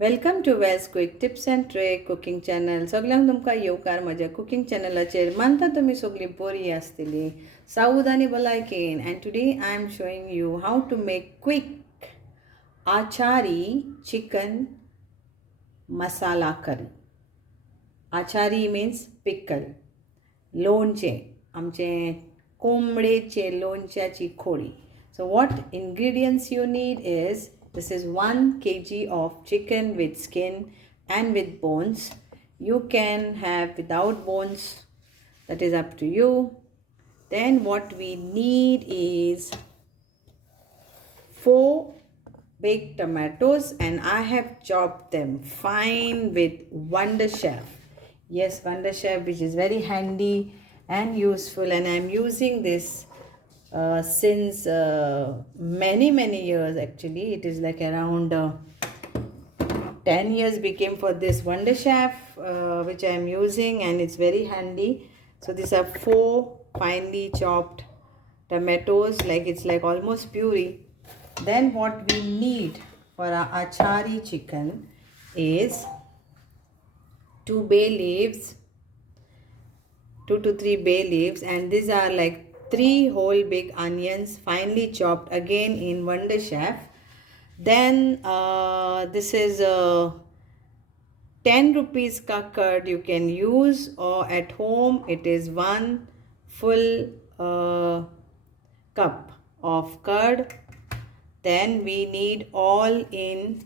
Welcome to Well's quick tips and trick cooking channel. सगळ्यांक तुमकां येवकार म्हज्या कुकिंग चॅनलाचेर. मानता तुमी सगळीं बरीं आसतलीं, सावध आनी भलायकेन. And today I am showing you how to make quick achari chicken masala curry. Achari means pickle, लोणचें, आमचें कोंबडेचे लोणच्याची खोडी. So what ingredients you need is, this is 1 kg of chicken with skin and with bones. You can have without bones, that is up to you. Then what we need is 4 big tomatoes, and I have chopped them fine with Wonder Chef. Yes, Wonder Chef, which is very handy and useful, and I'm using this since many years. Actually, it is like around 10 years became for this Wonder Chef, which I am using, and it's very handy. So these are 4 finely chopped tomatoes, like it's like almost puree. Then what we need for our achari chicken is 2 bay leaves, 2 to 3 bay leaves, and these are like 3 whole big onions finely chopped again in Wonder Chef. Then this is 10 rupees ka curd you can use, or at home it is 1 full cup of curd. Then we need all in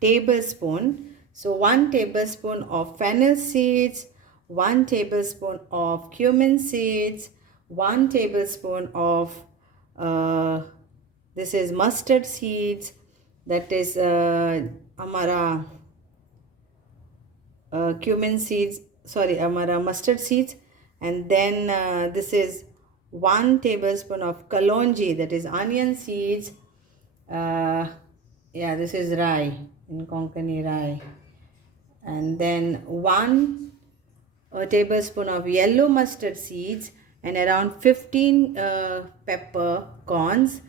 tablespoon. So 1 tablespoon of fennel seeds, 1 tablespoon of cumin seeds, 1 tablespoon of this is mustard seeds, that is amara cumin seeds, sorry, amara mustard seeds. And then this is 1 tablespoon of kalonji, that is onion seeds. Yeah, this is rye, in Konkani rye. And then 1 tablespoon of yellow mustard seeds, and around 15 peppercorns.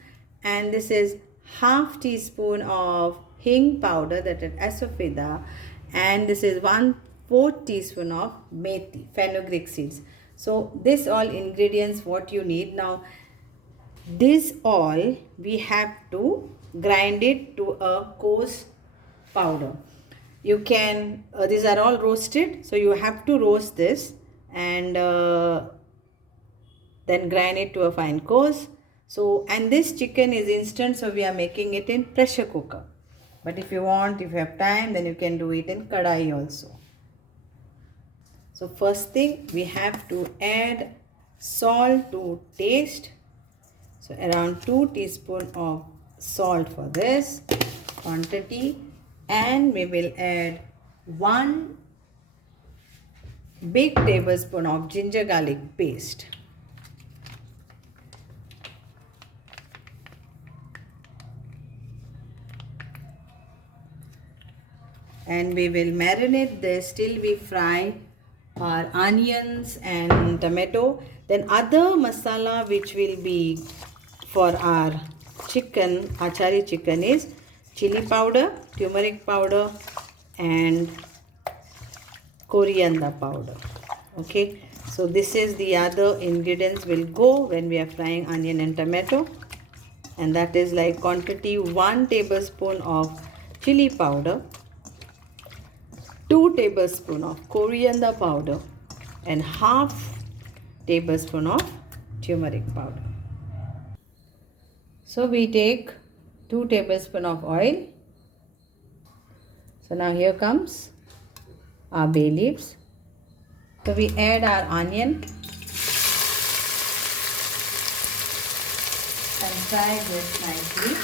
And this is half teaspoon of hing powder, that is asafoetida. And this is 1/4 teaspoon of methi, fenugreek seeds. So this all ingredients what you need. Now this all we have to grind it to a coarse powder. You can these are all roasted, so you have to roast this and then grind it to a fine coarse. So, and this chicken is instant, so we are making it in pressure cooker. But if you want, if you have time, then you can do it in kadai also. So first thing, we have to add salt to taste. So around 2 teaspoons of salt for this quantity, and we will add 1 big tablespoon of ginger garlic paste. And we will marinate this till we fry our onions and tomato. Then other masala which will be for our chicken, achari chicken, is chili powder, turmeric powder, and coriander powder. Okay, so this is the other ingredients will go when we are frying onion and tomato, and that is like quantity 1 tablespoon of chili powder, 2 tablespoons of coriander powder, and half tablespoon of turmeric powder. So we take 2 tablespoons of oil. So now here comes our bay leaves. So we add our onion and fry this nicely.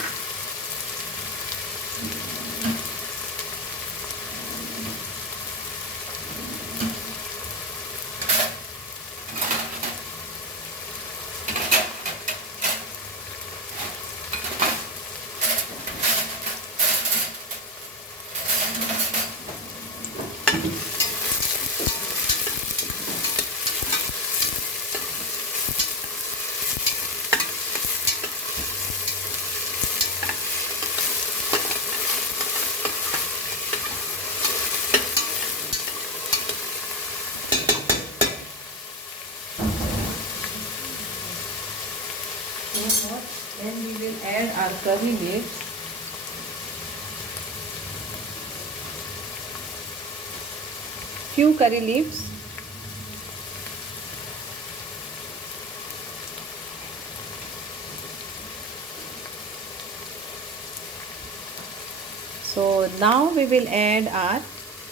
curry leaves. Few curry leaves. So now we will add our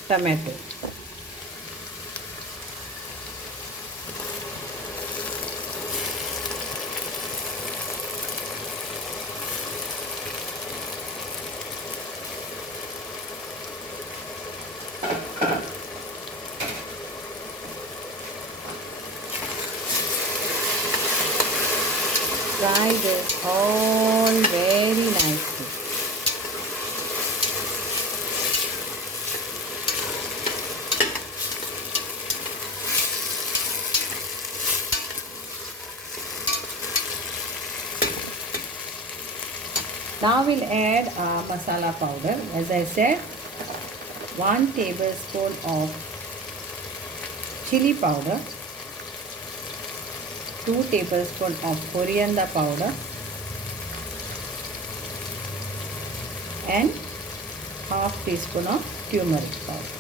tomato. Fry this all very nicely. Now we'll add masala powder. As I said, 1 tablespoon of chili powder, 2 tablespoons of coriander powder, and half teaspoon of turmeric powder.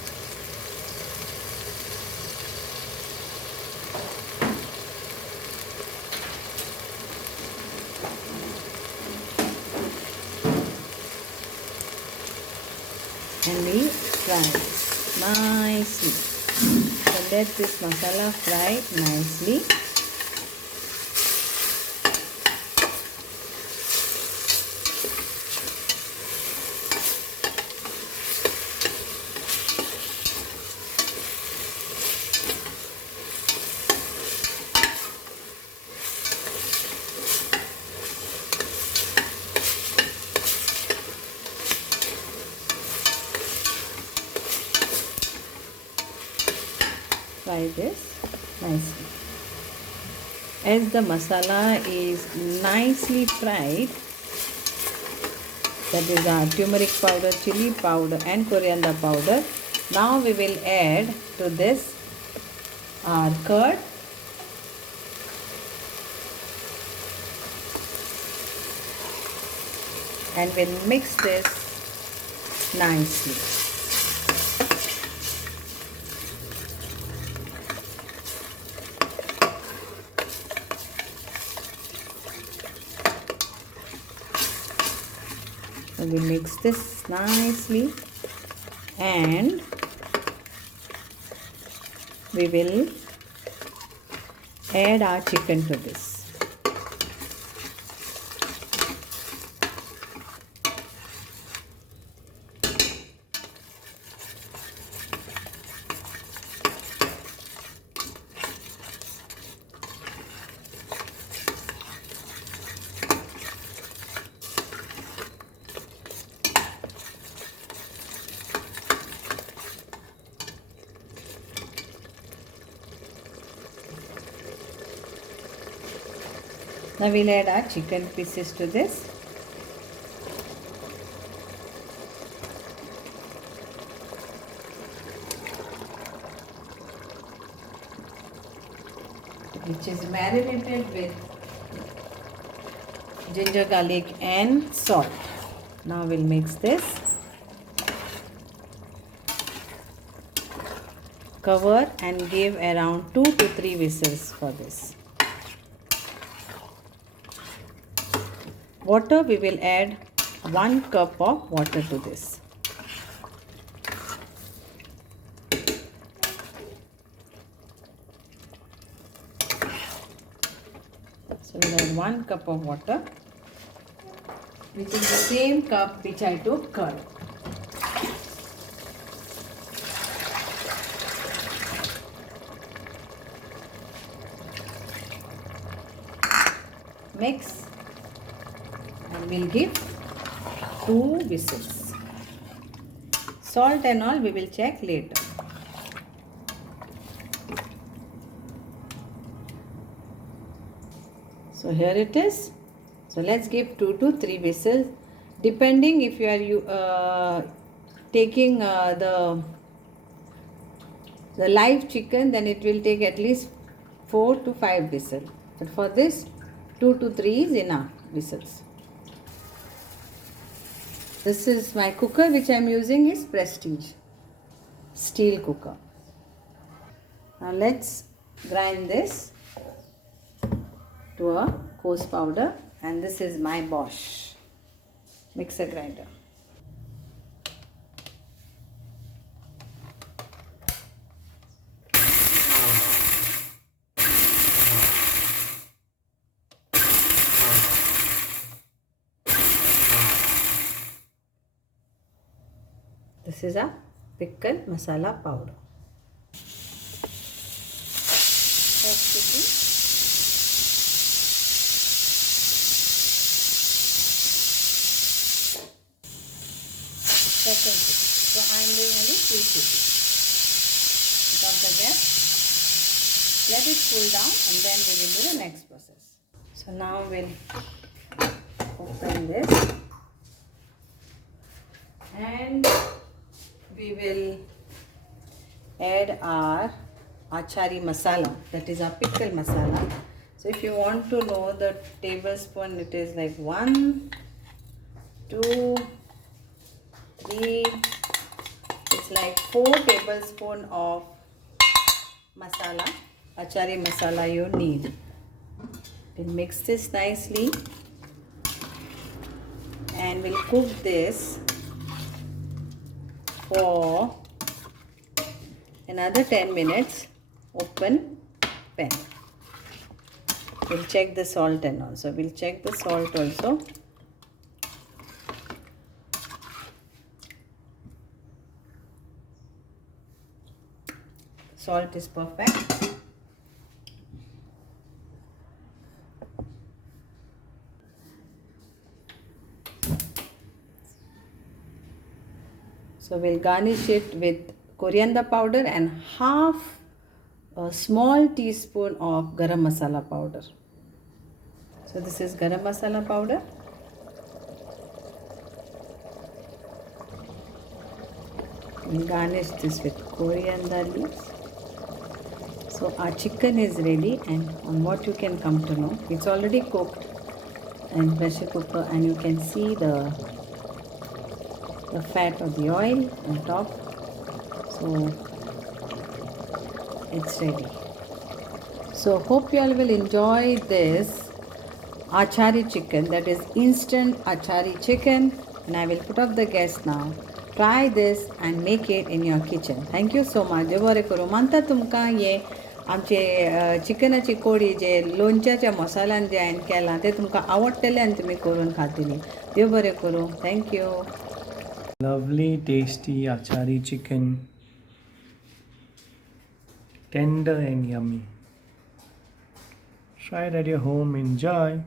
And we fry nicely. So let this masala fry nicely. Fry this nicely. As the masala is nicely fried, that is our turmeric powder, chili powder and coriander powder, now we will add to this our curd, and we'll mix this nicely. So we mix this nicely and we will add our chicken to this. Now we'll add our chicken pieces to this. Which is marinated with ginger, garlic and salt. Now we'll mix this. Cover and give around 2 to 3 whistles for this. Water, we will add 1 cup of water to this. So we'll add 1 cup of water, which is the same cup which I took curd. Mix and we'll give 2 whistles. Salt and all we will check later. So here it is. So let's give 2 to 3 whistles, depending if you are taking the live chicken, then it will take at least 4 to 5 whistles. But for this, 2 to 3 is enough whistles. This is my cooker which I am using is Prestige steel cooker. Now let's grind this to a coarse powder, and this is my Bosch mixer grinder. This is a pickled masala powder. First cooking. Second cooking. So I am doing only 2 cooking. Put off the gas. Let it cool down and then we will do the next process. So now we'll open this and we will add our Achari masala, that is our pickle masala. So if you want to know the tablespoon, it is like 1, 2, 3, it's like 4 tablespoons of masala, Achari masala you need. We'll mix this nicely and we'll cook this for another 10 minutes. Open pan. We'll check the salt and also. We'll check the salt also. Salt is perfect. So we'll garnish it with coriander powder and half a small teaspoon of garam masala powder. So this is garam masala powder. We'll garnish this with coriander leaves. So our chicken is ready, and on what you can come to know, it's already cooked in pressure cooker and you can see the fat of the oil on top. So it's ready. So hope you all will enjoy this Achari chicken, that is instant Achari chicken, and I will put off the gas now. Try this and make it in your kitchen. Thank you so much. देव बरें करूं. मानता तुमकां ये आमचे चिकनाची कोडी जे लोणच्याच्या मसाल्यान जे हांवें केलां तें तुमकां आवडटलें आनी तुमी करून खातली. देव बरें करूं. Thank you. Lovely, tasty Achari chicken. Tender and yummy. Try it at your home. Enjoy.